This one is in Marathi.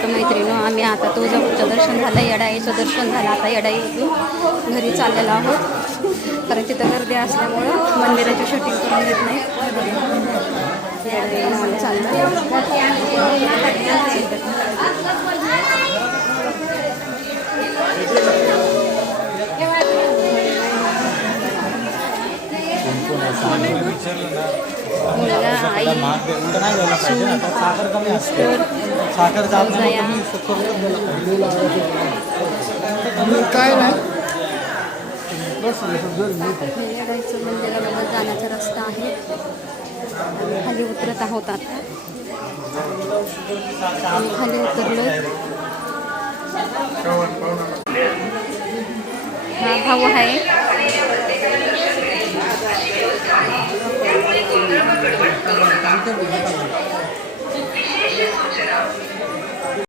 तर मैत्रिणी आम्ही आता तुळजापूरचं दर्शन झालं, येडाईचं दर्शन झालं. आता येडाई घरी चाललेलो आहोत, कारण तिथं गर्दी असल्यामुळं मंदिराची शूटिंग करून देत नाही. येडाईला चाललं. मुलगा, आई, काय नाही येडाईचं मंदिराला जाण्याचा रस्ता आहे. खाली उतरत आहोत आता. आम्ही खाली उतरलो. हा भाऊ आहे.